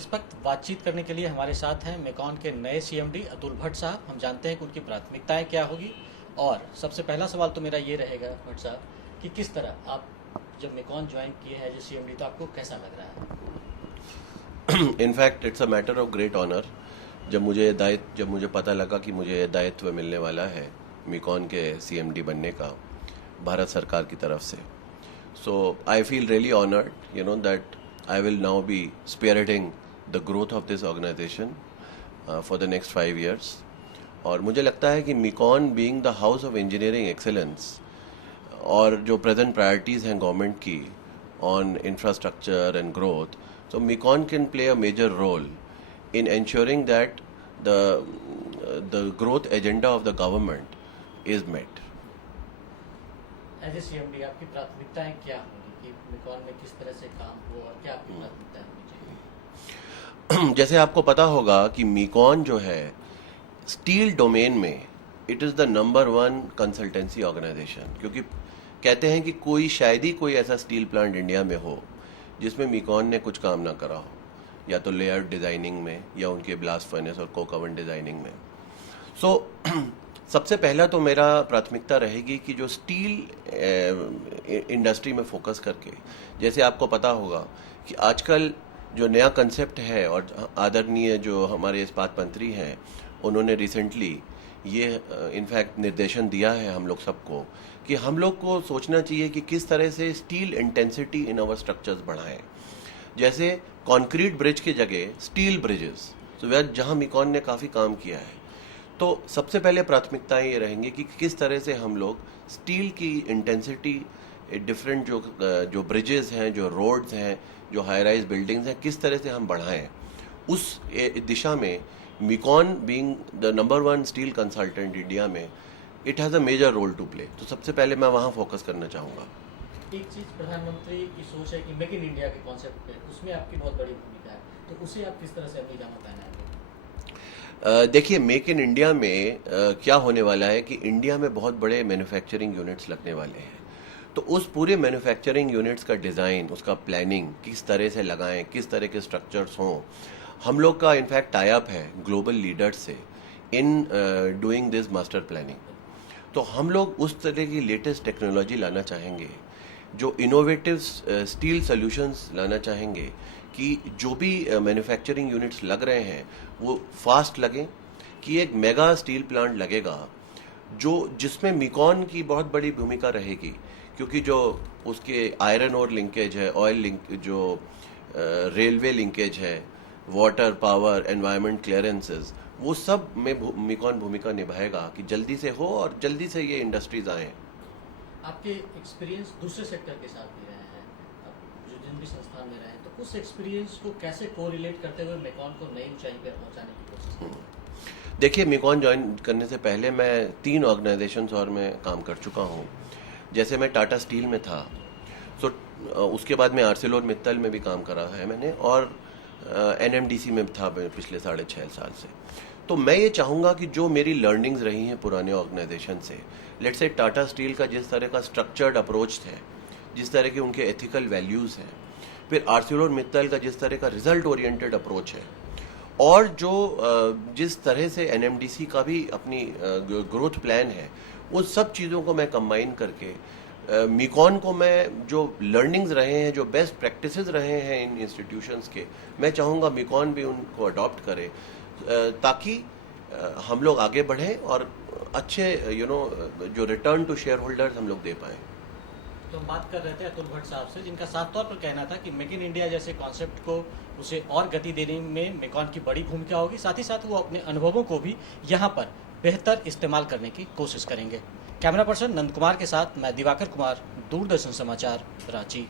इस वक्त बातचीत करने के लिए हमारे साथ हैं मेकॉन के नए सीएमडी अतुल भट्ट साहब। हम जानते हैं कि उनकी प्राथमिकताएं क्या होगी और सबसे पहला सवाल तो मेरा ये रहेगा भट्ट साहब कि किस तरह आप जब मेकॉन ज्वाइन किए हैं एज सीएमडी तो आपको कैसा लग रहा है? In fact it's a matter of great honour. जब मुझे पता लगा कि मुझे दायित्व मिलने वाला है मेकॉन के सीएमडी बनने का भारत सरकार की तरफ से, so I feel really honoured that I will now be spearheading the growth of this organisation for the next 5 years। और मुझे लगता है कि MECON being the house of engineering excellence और जो प्रेजेंट प्रायोरिटीज़ हैं गवर्नमेंट की on infrastructure and growth, so MECON can play a major role in ensuring that the growth agenda of the government is met. As a CMD आपकी प्राथमिकताएं क्या होंगी कि मेकॉन में किस तरह से काम हो और क्या आपकी प्राथमिकताएं होनी चाहिए? जैसे आपको पता होगा कि MECON जो है स्टील डोमेन में it is the number 1 consultancy organisation, क्योंकि कहते हैं कि शायद ही कोई ऐसा स्टील प्लांट इंडिया में हो जिसमें MECON ने कुछ काम ना करा हो, या तो लेयर डिज़ाइनिंग में या उनके ब्लास्ट फर्नेस और कोक ओवन डिज़ाइनिंग में। सो सबसे पहला तो मेरा प्राथमिकता रहेगी कि जो स्टील इंडस्ट्री में फोकस करके, जैसे आपको पता होगा कि आजकल जो नया कंसेप्ट है और आदरणीय जो हमारे इस्पात मंत्री हैं उन्होंने रिसेंटली ये इनफैक्ट निर्देशन दिया है हम लोग सबको कि हम लोग को सोचना चाहिए कि किस तरह से steel intensity in our structures बढ़ाएं। जैसे कंक्रीट ब्रिज की जगह स्टील ब्रिजेस, तो जहां MECON ने काफ़ी काम किया है। तो सबसे पहले प्राथमिकताएं ये रहेंगी कि किस तरह से हम लोग स्टील की इंटेंसिटी डिफरेंट जो ब्रिजेस हैं, जो रोड्स हैं, जो हाई राइज बिल्डिंग्स हैं, किस तरह से हम बढ़ाएं। उस दिशा में MECON being the number 1 steel consultant India में it has a major role to play. तो सबसे पहले मैं वहाँ फोकस करना चाहूँगा। एक चीज़ प्रधानमंत्री की सोच है कि मेक इन इंडिया के कॉन्सेप्ट पे, उसमें आपकी बहुत बड़ी भूमिका है, तो उसे आप किस तरह से अपनी जामा पहनाएंगे? देखिए, मेक इन इंडिया में क्या होने वाला है कि इंडिया में बहुत बड़े मैन्युफैक्चरिंग यूनिट्स लगने वाले हैं। तो उस पूरे मैन्युफैक्चरिंग यूनिट्स का डिज़ाइन, उसका प्लानिंग किस तरह से लगाएं, किस तरह के स्ट्रक्चर्स हों। हम लोग का इनफैक्ट टाई अप है ग्लोबल लीडर्स से in doing this master planning. तो हम लोग उस तरह की लेटेस्ट टेक्नोलॉजी लाना चाहेंगे, जो इनोवेटिव स्टील सॉल्यूशंस लाना चाहेंगे कि जो भी मैन्युफैक्चरिंग यूनिट्स लग रहे हैं वो फास्ट लगें, कि एक मेगा स्टील प्लांट लगेगा जिसमें MECON की बहुत बड़ी भूमिका रहेगी, क्योंकि जो उसके आयरन और लिंकेज है, ऑयल लिंक, जो रेलवे लिंकेज है, वाटर, पावर, एनवायरनमेंट क्लियरेंसेस, वो सब में MECON भूमिका निभाएगा कि जल्दी से हो और जल्दी से ये इंडस्ट्रीज आए। आपके एक्सपीरियंस दूसरे सेक्टर के साथ भी रहे हैं, आप जो जिन भी संस्थान में रहे हैं, तो उस एक्सपीरियंस को कैसे कोरिलेट करते हुए MECON को नई ऊंचाई पर पहुंचाने की कोशिश करें? देखिए, MECON ज्वाइन करने से पहले मैं 3 ऑर्गेनाइजेशंस और मैं काम कर चुका हूँ। जैसे मैं टाटा स्टील में था, सो उसके बाद मैं ArcelorMittal में भी काम करा है मैंने, और NMDC में था पिछले 6.5 साल से। तो मैं ये चाहूँगा कि जो मेरी लर्निंग्स रही हैं पुराने ऑर्गेनाइजेशन से, लेट्स से टाटा स्टील का जिस तरह का स्ट्रक्चर्ड अप्रोच है, जिस तरह के उनके एथिकल वैल्यूज़ हैं, फिर ArcelorMittal का जिस तरह का रिजल्ट ओरिएंटेड अप्रोच है, और जो जिस तरह से NMDC का भी अपनी ग्रोथ प्लान है, उन सब चीज़ों को मैं कंबाइन करके MECON को मैं जो लर्निंग्स रहे हैं, जो बेस्ट प्रैक्टिसेस रहे हैं इन इंस्टीट्यूशंस के, मैं चाहूँगा MECON भी उनको अडॉप्ट करे, ताकि हम लोग आगे बढ़ें और अच्छे जो रिटर्न टू शेयर होल्डर्स हम लोग दे पाएँ। तो हम बात कर रहे थे अतुल भट्ट साहब से, जिनका साफ तौर पर कहना था कि मेक इन इंडिया जैसे कॉन्सेप्ट को उसे और गति देने में MECON की बड़ी भूमिका होगी, साथ ही साथ वो अपने अनुभवों को भी यहाँ पर बेहतर इस्तेमाल करने की कोशिश करेंगे। कैमरा पर्सन नंद कुमार के साथ मैं दिवाकर कुमार, दूरदर्शन समाचार, रांची।